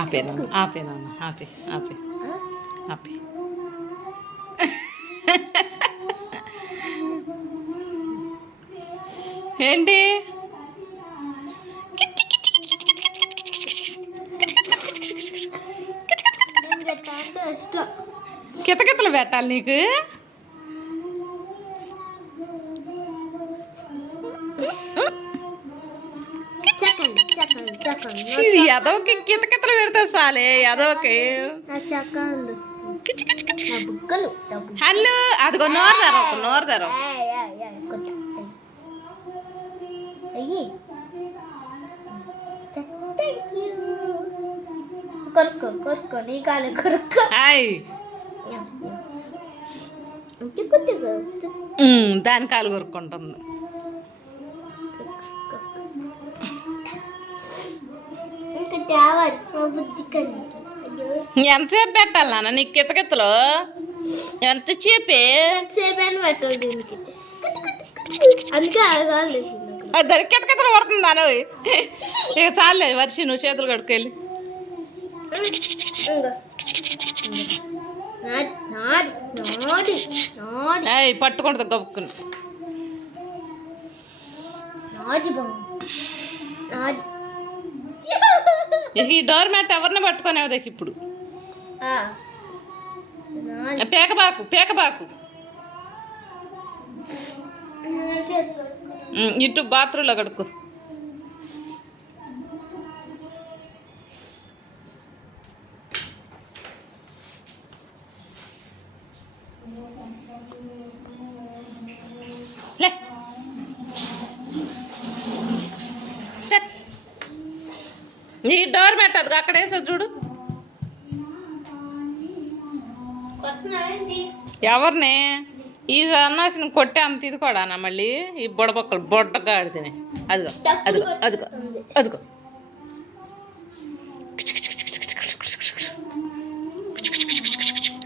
ఆపేనా ఆపేనా ఆపే ఆపే ఆపే. ఏంటి కితకితలు పెట్టాలి నీకు? ఎదవకి కితకితలు పెడతా సాలే ఎదవకి. హల్లు అదిగో నోరు తెరవకు, నోరు తెరవకు. కొరుక్కో కొరుక్కో నీ కాలు కొరుక్కో. దాని కాలు కొరుక్కుంటుంది. ఇంకా తేవాలి మా బుద్ధి కంటే. ఎంతసేపు పెట్టాలి నాన్న నీకు కితకితలు? ఎంతసేపే? ఎంతసేపు అని పెట్టాలి దీనికి. అందుకే ఆగాలి. దానికి కితకితలు పడుతుంది అని. ఇక చాలే వర్షి, నువ్వు చేతులు కడుక్కెళ్ళి. పట్టుకుంటుంది గబుక్కుని. ఈ డోర్ మ్యాట్ ఎవరిని పట్టుకునేవదే ఇప్పుడు. పేకబాకు పేకబాకు. ఇటు బాత్రూంలో కడుక్కో. లే ఈ డోర్ మ్యాట్ అది అక్కడ వేసా చూడు. ఎవరిని ఈ సన్నాసిని కొట్టే అంత ఇది కూడా మళ్ళీ ఈ బుడబొక్కలు బొడ్డగా ఆడితేనే. అదిగో అదిగో అదిగో అదిగో.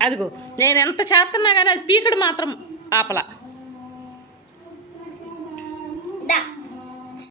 అదిగో నేను ఎంత చేస్తున్నా కానీ అది పీకడు మాత్రం ఆపలా.